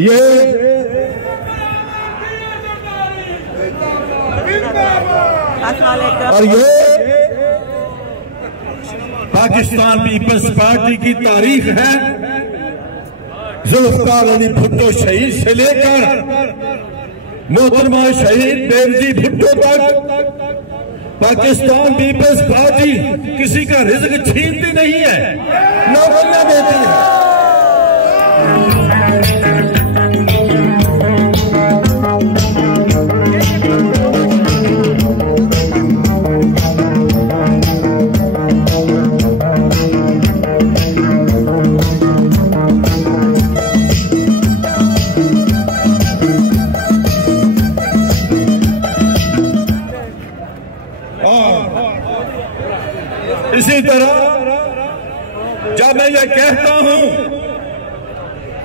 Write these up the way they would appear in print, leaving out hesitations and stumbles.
ये और ये पाकिस्तान पीपल्स पार्टी की तारीख है। जुल्फकार अली भुट्टो शहीद से लेकर मोहतरमा शहीद बेनजी भुट्टो तक पाकिस्तान पीपल्स पार्टी किसी का रिज़्क छीनती नहीं है, नौकरियां देती है। इसी तरह जब मैं ये कहता हूं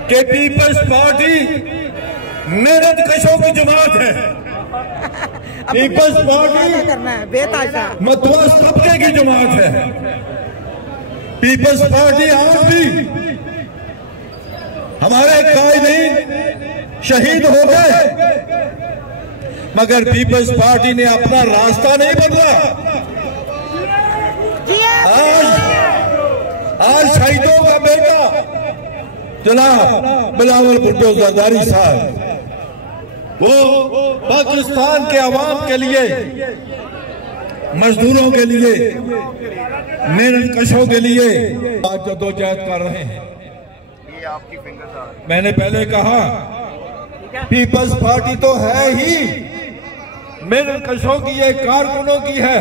कि पीपल्स पार्टी मेहनत कशों की जमात है, पीपल्स पार्टी मतवास तबके की जमात है, पीपल्स पार्टी आज भी हमारे कायदीन शहीद हो गए मगर पीपल्स पार्टी ने अपना रास्ता नहीं बदला। आज शहीदों का बेटा जनाब बिलावल भुट्टो जरदारी साहब वो पाकिस्तान के अवाम के लिए, मजदूरों के लिए, मेहनत कशों के लिए आज जद्दोजहद कर रहे हैं। मैंने पहले कहा पीपल्स पार्टी तो है ही मेहनत कशों की है, कारकुनों की है।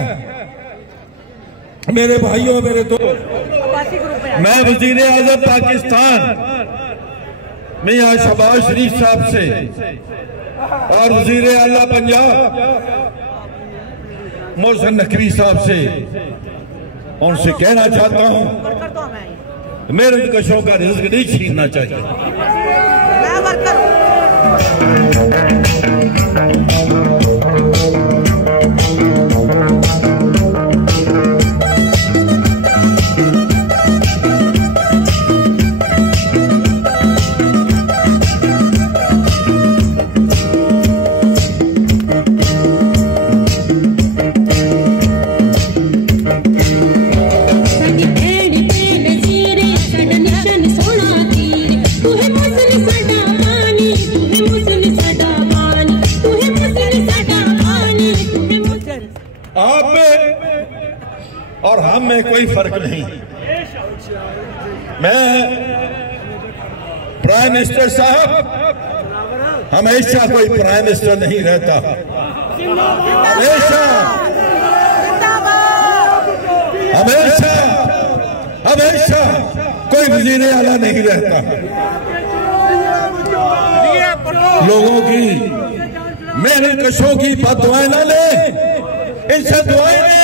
मेरे भाइयों, मेरे दोस्त, मैं वजीर आज़म पाकिस्तान मियां शहबाज शरीफ साहब से और वजीर आला पंजाब मोहसिन नकवी साहब से उनसे कहना चाहता हूं मेरे कशों का रिज़्क नहीं छीनना चाहिए। आप में और हम में कोई फर्क नहीं। मैं प्राइम मिनिस्टर साहब हमेशा कोई प्राइम मिनिस्टर नहीं रहता, हमेशा हमेशा कोई वजीर आला नहीं रहता। लोगों की मेहनत कशों की बददुआएं न ले, इनसे दुआएं ले।